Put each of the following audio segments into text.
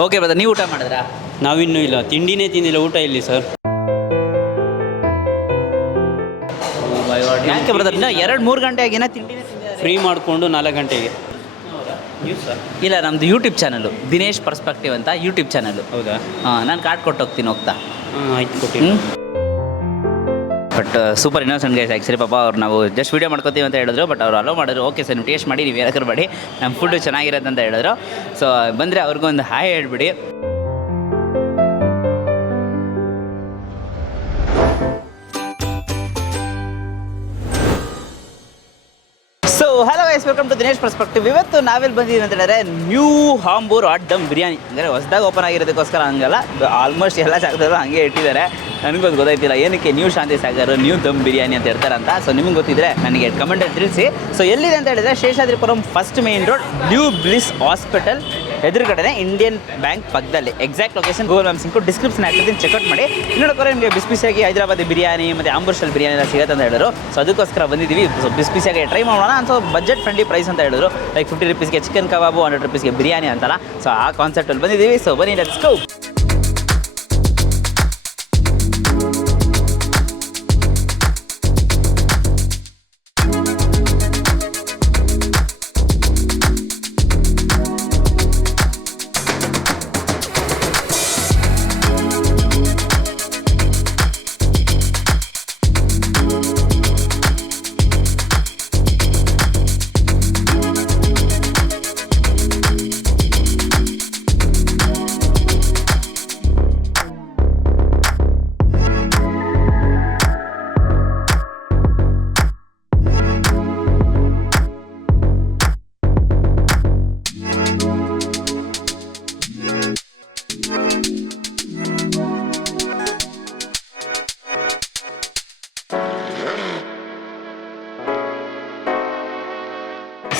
Okay brother, ನೀವು ಊಟ ಮಾಡಿದ್ರಾ? ನಾವಿನ್ನೂ ಇಲ್ಲ, ತಿಂಡಿನೇ ತಿಂದಿಲ್ಲ, ಊಟ ಇಲ್ಲಿ ಸರ್. ಯಾಕೆ ಬ್ರದರ್, ಇನ್ನು 2-3 ಗಂಟೆ ಆಗಿನ ತಿಂಡಿನೇ ಫ್ರೀ ಮಾಡಿಕೊಂಡು 4 ಗಂಟೆಗೆ. ಇಲ್ಲ, ನಮ್ಮದು ಯೂಟ್ಯೂಬ್ ಚಾನಲು ದಿನೇಶ್ ಪರ್ಸ್ಪೆಕ್ಟಿವ್ ಅಂತ ಯೂಟ್ಯೂಬ್ ಚಾನಲು. ಹೌದಾ? ನಾನು ಕಾರ್ಡ್ ಕೊಟ್ಟು ಹೋಗ್ತೀನಿ ಹೋಗ್ತಾ. ಆಯ್ತು, ಕೊಟ್ಟಿನಿ. But super innocent guys. Actually ಪಾಪ ಅವ್ರು ನಾವು ಜಸ್ಟ್ ವೀಡಿಯೋ ಮಾಡ್ಕೋತೀವಿ ಅಂತ ಹೇಳಿದ್ರು, ಬಟ್ ಅವ್ರು ಅಲೋ ಮಾಡಿದ್ರು. ಓಕೆ ಸರ್, ನೀವು ಟೇಸ್ಟ್ ಮಾಡಿ, ನೀವು ಏನಾದ್ರು ಮಾಡಿ, ನಮ್ಮ ಫುಡ್ಡು ಚೆನ್ನಾಗಿರುತ್ತೆ ಅಂತ ಹೇಳಿದ್ರು. ಸೊ ಬಂದರೆ ಅವ್ರಿಗೂ ಒಂದು ಹಾಯ್ ಹೇಳ್ಬಿಡಿ. So hello guys, welcome to Dinesh perspective. ಇವತ್ತು ನಾವೆಲ್ಲಿ ಬಂದಿದ್ದೀವಿ ಅಂತ ಹೇಳಿದ್ರೆ ನ್ಯೂ ಹಾಂಬೂರ್ ಹಾಟ್ ದಮ್ ಬಿರಿಯಾನಿ. ಅಂದರೆ ಹೊಸದಾಗಿ ಓಪನ್ ಆಗಿರೋದಕ್ಕೋಸ್ಕರ ಹಂಗಲ್ಲ, ಆಲ್ಮೋಸ್ಟ್ ಎಲ್ಲ ಜಾಗದಲ್ಲೂ ಹಂಗೆ ಇಟ್ಟಿದ್ದಾರೆ. ನನಗೊಂದು ಗೊತ್ತಾಯ್ತಿಲ್ಲ ಏನಕ್ಕೆ ನ್ಯೂ ಶಾಂತಿ ಸಾಗರ್ ನ್ಯೂ ದಮ್ ಬಿರಿಯಾನಿ ಅಂತ ಹೇಳ್ತಾರೆ ಅಂತ. ಸೊ ನಿಮ್ಗೆ ಗೊತ್ತಿದ್ರೆ ನನಗೆ ಕಮೆಂಟಲ್ಲಿ ತಿಳಿಸಿ. ಸೊ ಎಲ್ಲಿದೆ ಅಂತ ಹೇಳಿದ್ರೆ Seshadripuram first main road, new bliss hospital ಎದುರುಗಡೆ, ಇಂಡಿಯನ್ ಬ್ಯಾಂಕ್ ಪಕ್ಕದಲ್ಲಿ. Exact location Google map sink description ಹಾಕಿರ್ತೀನಿ, ಚೆಕ್ಔಟ್ ಮಾಡಿ. ಇನ್ನೊಂದು ನಿಮಗೆ ಬಿಸಿಯಾಗಿ ಹೈದರಾಬಾದಿ ಬಿರಿಯಾನಿ ಮತ್ತು ಆಂಬೂರ್ ಸ್ಟೈಲ್ ಬಿರಿಯಾನಿ ಎಲ್ಲ ಸಿಗುತ್ತೆ ಅಂತ ಹೇಳಿದ್ರು. ಸೊ ಅದಕ್ಕೋಸ್ಕರ ಬಂದಿದ್ದೀವಿ. ಸೊ ಬಿಸಿಯಾಗಿ ಟ್ರೈ ಮಾಡೋಣ ಅಂತ. ಬಜೆಟ್ ಫ್ರೆಂಡ್ಲಿ ಪ್ರೈಸ್ ಅಂತ ಹೇಳಿದ್ರು. ಲೈಕ್ 50 ರೂಪೀಸ್ಗೆ ಚಿಕನ್ ಕಬಾಬು, 100 ರೂಪೀಸ್ಗೆ ಬಿರಿಯಾನಿ ಅಂತಲ್ಲ. ಸೊ ಆ ಕಾನ್ಸೆಪ್ಟಲ್ಲಿ ಬಂದಿದ್ದೀವಿ. ಸೊ ಬನ್ನಿ, ಲೆಟ್ಸ್ ಗೋ.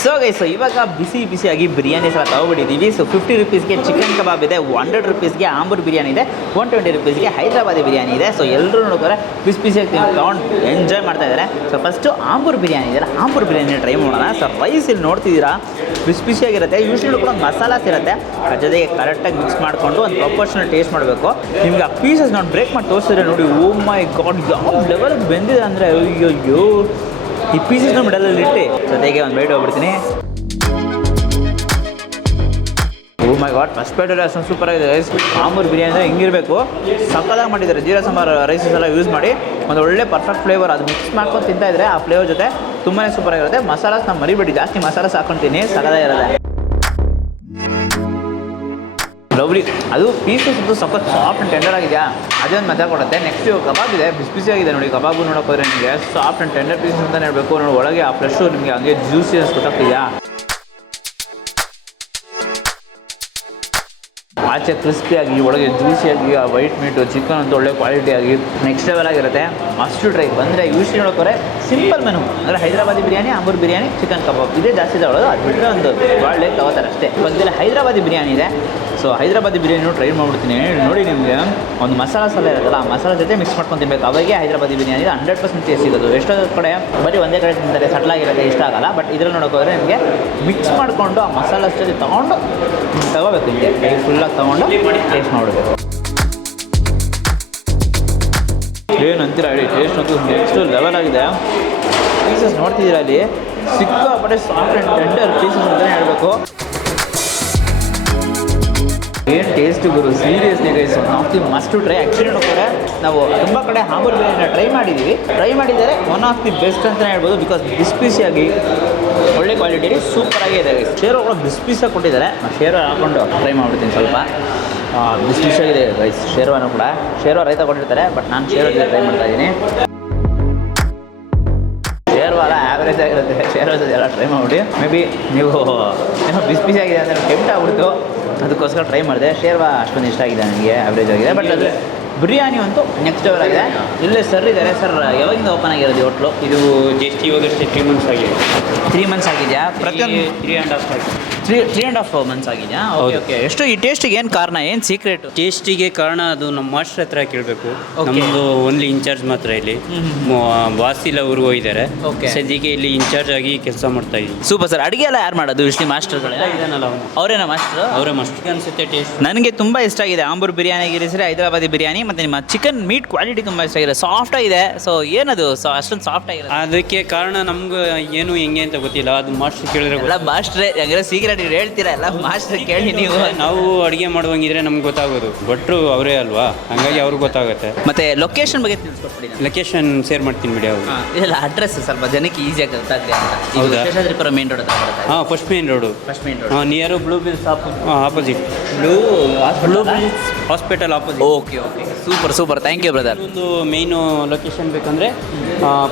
ಸೊ ಗೈಸ್, ಇವಾಗ ಬಿಸಿಯಾಗಿ ಬಿರಿಯಾನಿ ಸಲ ತೊಗೊಬಿಟ್ಟಿದ್ದೀವಿ. ಸೊ 50 ರೂಪೀಸ್ಗೆ ಚಿಕನ್ ಕಬಾಬ್ ಇದೆ, 100 ರೂಪೀಸ್ಗೆ ಆಂಬೂರ್ ಬಿರಿಯಾನಿ ಇದೆ, 120 ರೂಪೀಸ್ಗೆ ಹೈದರಾಬಾದಿ ಬಿರಿಯಾನಿ ಇದೆ. ಸೊ ಎಲ್ಲರೂ ನೋಡಿದ್ರೆ ಬಿಸಿಯಾಗಿ ತೊಗೊಂಡು ಎಂಜಾಯ್ ಮಾಡ್ತಾ ಇದ್ದಾರೆ. ಸೊ ಫಸ್ಟು ಆಂಬೂರ್ ಬಿರಿಯಾನಿ ಇದೆಯಲ್ಲ, ಆಂಬೂರ್ ಬಿರಿಯಾನಿ ಟ್ರೈ ಮಾಡೋಣ. ಸೊ ರೈಸ್ ಇಲ್ಲಿ ನೋಡ್ತಿದ್ದೀರಾ ಬಿಸಿಯಾಗಿರುತ್ತೆ. ಯೂಶ್ವಲಿ ಕೂಡ ಒಂದು ಮಸಾಲಾಸ್ ಇರುತ್ತೆ, ಅದ್ರ ಜೊತೆಗೆ ಕರೆಕ್ಟಾಗಿ ಮಿಕ್ಸ್ ಮಾಡಿಕೊಂಡು ಒಂದು ಪ್ರೊಪೋರ್ಷನಲ್ ಟೇಸ್ಟ್ ಮಾಡಬೇಕು. ನಿಮ್ಗೆ ಆ ಪೀಸಸ್ ನೋಡಿ ಬ್ರೇಕ್ ಮಾಡಿ ತೋರಿಸಿದ್ರೆ ನೋಡಿ, ಓ ಮೈ ಗಾಡ್, ಯಾವ ಲೆವೆಲ್ಗೆ ಬೆಂದಿದೆ ಅಂದರೆ ಅಯ್ಯೋ. ಈ ಪೀಸಸ್ನ ಮಿಡಲಲ್ಲಿ ಇಟ್ಟು ಜೊತೆಗೆ ಒಂದು ಬೈಟ್ ಹೋಗ್ಬಿಡ್ತೀನಿ. ಓ ಮೈ ಗಾಡ್, ಫಸ್ಟ್ ಬೈಟಲ್ಲಿ ಅಷ್ಟೊಂದು ಸೂಪರ್ ಆಗಿದೆ ರೈಸ್. ಆಂಬೂರ್ ಬಿರಿಯಾನಿ ಅಂದರೆ ಹಿಂಗಿರಬೇಕು, ಸಕ್ಕದಾಗಿ ಮಾಡಿದ್ದಾರೆ. ಜೀರಾ ಸಾಂಬಾರು ರೈಸಸ್ ಎಲ್ಲ ಯೂಸ್ ಮಾಡಿ ಒಂದು ಒಳ್ಳೆ ಪರ್ಫೆಕ್ಟ್ ಫ್ಲೇವರ್, ಅದು ಮಿಕ್ಸ್ ಮಾಡ್ಕೊಂಡು ತಿಂತಾಯಿದ್ರೆ ಆ ಫ್ಲೇವರ್ ಜೊತೆ ತುಂಬಾ ಸೂಪರ್ ಆಗಿರುತ್ತೆ. ಮಸಾಲಾಸ್ ನಾವು ಮರಿಬೇಡಿ, ಜಾಸ್ತಿ ಮಸಾಲಾಸ್ ಹಾಕ್ಕೊಳ್ತೀನಿ, ಸಕ್ಕದಾಗಿರುತ್ತೆ. ಲವ್ಲಿ, ಅದು ಪೀಸಸ್ ಅಂತೂ ಸಖತ್ ಸಾಫ್ಟ್ ಆ್ಯಂಡ್ ಟೆಂಡರ್ ಆಗಿದೆಯಾ, ಅದೇ ಒಂದು ಮಜಾ ಕೊಡುತ್ತೆ. ನೆಕ್ಸ್ಟ್ ಕಬಾಬ್ ಇದೆ, ಬಿಸಿಯಾಗಿದೆ ನೋಡಿ. ಕಬಾಬು ನೋಡೋಕೆ ಹೋದರೆ ನಿಮಗೆ ಸಾಫ್ಟ್ ಆ್ಯಂಡ್ ಟೆಂಡರ್ ಪೀಸಸ್ ಅಂತಲೇ ಹೇಳಬೇಕು. ನೋಡಿ ಒಳಗೆ ಆ ಫ್ರೆಶು ನಿಮಗೆ ಹಂಗೆ ಜ್ಯೂಸಿಯಸ್ ಗೊತ್ತಾಗ್ತಿದೆಯಾ. ಆಚೆ ಕ್ರಿಸ್ಪಿಯಾಗಿ, ಒಳಗೆ ಜ್ಯೂಸಿಯಾಗಿ, ಆ ವೈಟ್ ಮೀಟು ಚಿಕನ್ ಅಂತ ಒಳ್ಳೆ ಕ್ವಾಲಿಟಿಯಾಗಿ ನೆಕ್ಸ್ಟ್ ಲೆವೆಲ್ ಆಗಿರುತ್ತೆ. Must try. ಬಂದರೆ ಯೂಶ್ವಲಿ ನೋಡೋಕೆ ಸಿಂಪಲ್ ಮೆನು ಅಂದರೆ ಹೈದರಾಬಾದಿ ಬಿರಿಯಾನಿ, ಆಂಬೂರ್ ಬಿರಿಯಾನಿ, ಚಿಕನ್ ಕಬಾಬ್ ಇದೇ ಜಾಸ್ತಿ ತಗೊಳ್ಳೋದು. ಅದು ಬಿಟ್ಟರೆ ಒಂದು ಒಳ್ಳೆ ತಗೋತಾರೆ ಅಷ್ಟೇ. ಬಂದಿಲ್ಲ ಹೈದರಾಬಾದಿ ಬಿರಿಯಾನಿ ಇದೆ. ಸೊ ಹೈದರಾಬಾದಿ ಬಿರಿಯಾನಿ ಟ್ರೈ ಮಾಡ್ಬಿಡ್ತೀನಿ. ನೋಡಿ, ನಿಮಗೆ ಒಂದು ಮಸಾಲ ಇರೋದಲ್ಲ, ಆ ಮಸಾಲ ಜೊತೆ ಮಿಕ್ಸ್ ಮಾಡ್ಕೊಂಡು ತಿನ್ನಬೇಕು. ಅವಾಗೆ ಹೈದರಾಬಾದಿ ಬಿರಿಯಾನಿ 100% ಟೇಸ್ಟ್ ಸಿಗೋದು. ಎಷ್ಟೋ ಕಡೆ ಬರೀ ಒಂದೇ ಕಡೆ ತಿಂತಾರೆ, ಸಟ್ಲಾಗಿರುತ್ತೆ, ಇಷ್ಟ ಆಗಲ್ಲ. ಬಟ್ ಇದ್ರಲ್ಲಿ ನೋಡೋಕೆ ಹೋದರೆ ನಿಮಗೆ ಮಿಕ್ಸ್ ಮಾಡಿಕೊಂಡು ಆ ಮಸಾಲ ಜೊತೆ ತಗೋಬೇಕು. ಹಿಂಗೆ ಫುಲ್ಲಾಗಿ ತೊಗೊಂಡು ಟೇಸ್ಟ್ ಮಾಡಬೇಕು. ಏನು ಅಂತೀರ ಹೇಳಿ, ಟೇಸ್ಟ್ ಅಂತೂ ನೆಕ್ಸ್ಟ್ ಲೆವೆಲ್ ಆಗಿದೆ. ಪೀಸಸ್ ನೋಡ್ತಿದ್ದೀರಾ ಅಲ್ಲಿ, ಸಿಕ್ಕಾಪಟ್ಟೆ ಸಾಫ್ಟ್ ಆ್ಯಂಡ್ ಟೆಂಡರ್ ಪೀಸಸ್ ಅಂತಲೇ ಹೇಳಬೇಕು. ಏನು taste Guru, seriously guys, not must try. Actually ನೋಡಿದ್ರೆ ನಾವು ತುಂಬ ಕಡೆ ಆಂಬೂರ್ ಬಿರಿಯಾನಿನ ಟ್ರೈ ಮಾಡಿದ್ದಾರೆ. ಒನ್ ಆಫ್ ದಿ ಬೆಸ್ಟ್ ಅಂತಲೇ ಹೇಳ್ಬೋದು. ಬಿಕಾಸ್ ಬಿಸಿಯಾಗಿ ಒಳ್ಳೆ ಕ್ವಾಲಿಟಿ ಸೂಪರಾಗಿ ಇದೆ ಗೈಸ್. ಶೇರ್ವ ಕೂಡ ಬಿಸಿಯಾಗಿ ಕೊಟ್ಟಿದ್ದಾರೆ. ಶೇರ್ವ ಹಾಕ್ಕೊಂಡು ಟ್ರೈ ಮಾಡ್ಬಿಡ್ತೀನಿ ಸ್ವಲ್ಪ. ಬಿಸಿಯಾಗಿದೆ ಗೈಸ್. ಶೇರ್ವನೂ ಕೂಡ ರೈತ ಕೊಟ್ಟಿರ್ತಾರೆ, ಬಟ್ ನಾನು ಶೇರ್ವ ಟ್ರೈ ಮಾಡ್ತಾ ಇದ್ದೀನಿ. ಶೇರ್ವಾಲ ಆ್ಯಾವ್ರೇಜ್ ಆಗಿರುತ್ತೆ. ಶೇರ್ವ ಎಲ್ಲ ಟ್ರೈ ಮಾಡಿಬಿಡಿ. ಮೇ ಬಿ ನೀವು ಏನೋ ಬಿಸಿಯಾಗಿದೆ ಅಂದರೆ ಟೆಂಪ್ಟ್ ಆಗ್ಬಿಡ್ತು, ಅದಕ್ಕೋಸ್ಕರ ಟ್ರೈ ಮಾಡಿದೆ. ಶೇರ್ವಾ ಅಷ್ಟೊಂದು ಇಷ್ಟ ಆಗಿದೆ ನನಗೆ, ಆ್ಯಾವ್ರೇಜ್ ಆಗಿದೆ. ಬಟ್ ಅದು ಬಿರಿಯಾನಿ ಅಂತೂ ನೆಕ್ಸ್ಟ್ ಲೆವೆಲ್ ಆಗಿದೆ. ಇಲ್ಲೇ ಸರ್ ಇದ್ದಾರೆ. ಸರ್ ಯಾವಾಗಿಂದ ಓಪನ್ ಆಗಿರೋದು ಹೋಟ್ಲು? ಇದು ಜಸ್ಟ್ ಇವಾಗಷ್ಟೇ 3 ಮಂತ್ಸ್ ಆಗಿದೆ. 3 ಮಂತ್ಸ್ ಆಗಿದೆಯಾ? ಪ್ರತಿಯೊಂದು 3.5 ಆಗಿದೆ. 3.5 months ಆಗಿದೆಯಾ? ಓಕೆ ಹೌದು. ಓಕೆ. ಎಷ್ಟು ಈ ಟೇಸ್ಟಿಗೆ ಏನು ಕಾರಣ, ಏನು ಸೀಕ್ರೆಟ್? ಟೇಸ್ಟಿಗೆ ಕಾರಣ ಅದು ನಮ್ಮ ಮಾಸ್ಟರ್ ಹತ್ರ ಕೇಳಬೇಕು. Okay. ನಮ್ಮದು ಓನ್ಲಿ ಇನ್ಚಾರ್ಜ್ ಮಾತ್ರ ಇಲ್ಲಿ. ಬಾಸ್ ಇಲ್ಲ ಊರಿಗೆ ಹೋಗಿದ್ದಾರೆ. Okay. ಸದ್ಯಕ್ಕೆ ಇಲ್ಲಿ ಇನ್ಚಾರ್ಜ್ ಆಗಿ ಕೆಲಸ ಮಾಡ್ತಾ ಇದ್ದೀವಿ. Super sir. ಅಡುಗೆ ಎಲ್ಲ ಯಾರು ಮಾಡೋದು ಇಷ್ಟು ಮಾಸ್ಟರ್ಗಳೇ? ಇದಾನಲ್ಲ ಅವನು, ಅವರೇನಾ ಮಾಸ್ಟರ್? ಅವರೇ ಮಾಸ್ಟರ್ ಅನ್ಸುತ್ತೆ ಟೇಸ್ಟ್. ನನಗೆ ತುಂಬ ಇಷ್ಟ ಆಗಿದೆ ಆಂಬೂರ್ ಬಿರಿಯಾನಿ ಆಗಿರಿಸಿದ್ರೆ ಹೈದರಾಬಾದಿ ಬಿರಿಯಾನಿ, ಮತ್ತು ನಿಮ್ಮ ಚಿಕನ್ ಮೀಟ್ ಕ್ವಾಲಿಟಿ ತುಂಬ ಇಷ್ಟ ಆಗಿದೆ. ಸಾಫ್ಟ್ ಆಗಿದೆ. ಸೊ ಏನದು ಅಷ್ಟೊಂದು ಸಾಫ್ಟ್ ಆಗಿದೆ? ಅದಕ್ಕೆ ಕಾರಣ ನಮ್ಗೆ ಏನು ಹೆಂಗೆ ಅಂತ ಗೊತ್ತಿಲ್ಲ. ಅದು ಮಾಸ್ಟರ್ ಕೇಳಿದ್ರೆ ಎಲ್ಲ ಮಾಸ್ಟ್ರೇ ಹಂಗಾರೆ ಸೀಕ್ರೆಟ್ ನೀವು ಹೇಳ್ತೀರಾ, ಎಲ್ಲ ಮಾಸ್ಟರ್ ಕೇಳಿ ನೀವು. ನಾವು ಅಡುಗೆ ಮಾಡುವಂಗಿದ್ರೆ ನಮ್ಗೆ ಗೊತ್ತಾಗೋದು. ಭಟ್ರು ಅವರೇ ಅಲ್ವಾ, ಹಂಗಾಗಿ ಅವ್ರಿಗೆ ಗೊತ್ತಾಗುತ್ತೆ. ಮತ್ತೆ ಲೊಕೇಶನ್ ಬಗ್ಗೆ ತಿಳಿಸ್ಕೊಟ್ಬಿಡಿ. ಲೊಕೇಶನ್ ಶೇರ್ ಮಾಡ್ತೀನಿ ಬಿಡಿ ಅವರು. ಇದೆಲ್ಲ ಅಡ್ರೆಸ್ ಸ್ವಲ್ಪ ಜನಕ್ಕೆ ಈಸಿಯಾಗಿ ಗೊತ್ತಾಗಲಿ ಅಂತ. ಹೌದಾ? ಶೇಷಾದ್ರಿಪುರ ಮೇನ್ ರೋಡ್ ಹತ್ರ ಬರುತ್ತೆ. ಹಾಂ, first main road. First main road. ಹಾಂ, near blue bills opposite. Blue bills hospital opposite. Okay okay. Super super. Thank you brother. ಒಂದು ಮೇಯ್ನು ಲೊಕೇಶನ್ ಬೇಕಂದರೆ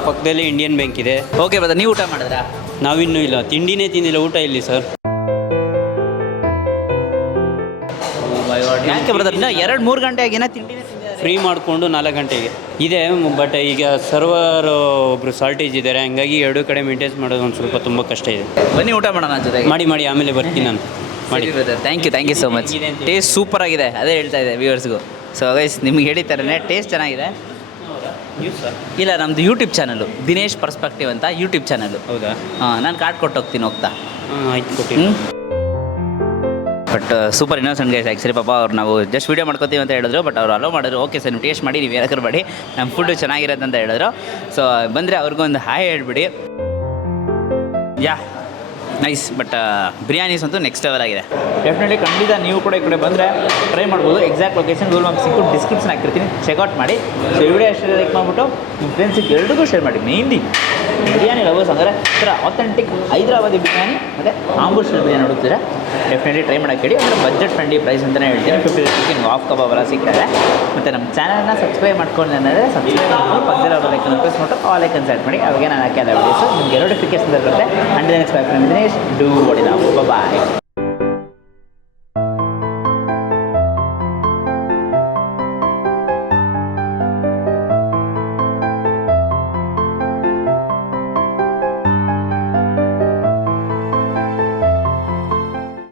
ಪಕ್ಕದಲ್ಲಿ ಇಂಡಿಯನ್ ಬ್ಯಾಂಕ್ ಇದೆ. Okay brother. ನೀವು ಊಟ ಮಾಡಿದ್ರಾ? ನಾವಿನ್ನೂ ಇಲ್ಲ, ತಿಂಡಿನೇ ತಿಂದಿಲ್ಲ. ಊಟ ಇಲ್ಲಿ ಸರ್. ಯಾಕೆ ಬ್ರದರ್? ಇನ್ನು 2-3 ಗಂಟೆ ಆಗಿನ ತಿಂಡಿನೇ ತಿಂದಿದ್ದಾರೆ. ಫ್ರೀ ಮಾಡಿಕೊಂಡು 4 ಗಂಟೆಗೆ ಇದೆ. ಬಟ್ ಈಗ ಸರ್ವರ್ ಒಬ್ಬರು ಶಾರ್ಟೇಜ್ ಇದ್ದಾರೆ, ಹಂಗಾಗಿ ಎರಡು ಕಡೆ ಮೇಂಟೈನ್ಸ್ ಮಾಡೋದು ಒಂದು ಸ್ವಲ್ಪ ತುಂಬ ಕಷ್ಟ ಇದೆ. ಬನ್ನಿ ಊಟ ಮಾಡೋಣ ಜೊತೆಗೆ. ಮಾಡಿ ಆಮೇಲೆ ಬರ್ತೀನಿ ನಾನು. ಮಾಡಿ brother. Thank you so much. Taste super ಆಗಿದೆ, ಅದೇ ಹೇಳ್ತಾ ಇದೆ ವ್ಯೂವರ್ಸ್ಗೂ. ಸೊ ಗೈಸ್ ನಿಮ್ಗೆ ಹೇಳಿತಾರೇ ಟೇಸ್ಟ್ ಚೆನ್ನಾಗಿದೆ. ಇಲ್ಲ, ನಮ್ಮದು ಯೂಟ್ಯೂಬ್ ಚಾನಲು ದಿನೇಶ್ ಪರ್ಸ್ಪೆಕ್ಟಿವ್ ಅಂತ ಯೂಟ್ಯೂಬ್ ಚಾನಲು. ಹೌದಾ? ಹಾಂ, ನಾನು ಕಾರ್ಡ್ ಕೊಟ್ಟು ಹೋಗ್ತೀನಿ ಹೋಗ್ತಾ. ಆಯ್ತು, ಕೊಟ್ಟಿನಿ. But super innocent guys. Actually ಪಾಪ ಅವ್ರು ನಾವು ಜಸ್ಟ್ ವೀಡಿಯೋ ಮಾಡ್ಕೋತೀವಿ ಅಂತ ಹೇಳಿದ್ರು, ಬಟ್ ಅವ್ರು ಅಲೋ ಮಾಡಿದ್ರು. ಓಕೆ ಸರ್, ನೀವು ಟೇಸ್ಟ್ ಮಾಡಿ, ನೀವು ಏನಾದ್ರು ಮಾಡಿ, ನಮ್ಮ ಫುಡ್ಡು ಚೆನ್ನಾಗಿರೋದು ಅಂತ ಹೇಳಿದ್ರು. ಸೊ ಬಂದರೆ ಅವ್ರಿಗೂ ಒಂದು ಹಾಯ್ ಹೇಳ್ಬಿಡಿ. ಯಾ ನೈಸ್. ಬಟ್ ಬಿರಿಯಾನೀಸ್ ಅಂತೂ ನೆಕ್ಸ್ಟ್ ಲೆವೆಲ್ ಆಗಿದೆ. ಡೆಫಿನೆಟ್ಲಿ ಖಂಡಿತ ನೀವು ಕೂಡ ಈ ಕಡೆ ಬಂದರೆ ಟ್ರೈ ಮಾಡ್ಬೋದು. ಎಕ್ಸಾಕ್ಟ್ ಲೊಕೇಶನ್ ಗೂಗಲ್ ಮ್ಯಾಪ್ ಸಿಕ್ಕು ಡಿಸ್ಕ್ರಿಪ್ಷನ್ ಹಾಕಿರ್ತೀನಿ, ಚೆಕ್ಔಟ್ ಮಾಡಿ. ಸೊ ಈ ವಿಡಿಯೋ ಅಷ್ಟೇ ಲೈಕ್ ಮಾಡಿಬಿಟ್ಟು ನಿಮ್ಮ ಫ್ರೆಂಡ್ಸಿಗೆ ಎಲ್ರಿಗೂ ಶೇರ್ ಮಾಡಿ. ಮೇನ್ಲಿ ಬಿರಿಯಾನಿ ಲವರ್ಸ್ ಅಂದರೆ ಈ ಥರ ಆಥೆಂಟಿಕ್ ಹೈದರಾಬಾದಿ ಬಿರಿಯಾನಿ ಮತ್ತು ಆಂಬೂರ್ ಸ್ಟೈಲ್ ಬಿರಿಯಾನಿ ನೋಡುತ್ತೀರಾ, ಡೆಫಿನೆಟ್ಲಿ ಟ್ರೈ ಮಾಡೋಕ್ಕೆ ಹೇಳಿ. ಅಂದರೆ ಬಜೆಟ್ ಫ್ರೆಂಡ್ಲಿ ಪ್ರೈಸ್ ಅಂತಲೇ ಹೇಳ್ತೀನಿ. 50 ರೂಪೀಸ್ಗೆ ನೀವು ಆಫ್ ಕಬಾಬ್ ಎಲ್ಲ ಸಿಗ್ತಾರೆ. ಮತ್ತು ನಮ್ಮ ಚಾನಲ್ನ ಸಬ್ಸ್ಕ್ರೈಬ್ ಮಾಡ್ಕೊಂಡು ಅಂದರೆ ಸಬ್ಸ್ಕ್ರೈಬ್ ಮಾಡ್ಕೊಂಡು ಪಕ್ಕದಲ್ಲಿ ಲೈಕನ್ನು ಪ್ರೆಸ್ ಮಾಡಿಟ್ಟು ಆಲ್ ಐಕನ್ ಸೆಟ್ ಮಾಡಿ. ಅವಾಗ ನಾನು ಹಾಕಿ ಎಲ್ಲ ವಿಡಿಯೋಸು ನಿಮಗೆ ನೋಟಿಫಿಕೇಶನ್ ಬರುತ್ತೆ. And next Dinesh do body ನಾವು ಬಾಯ್.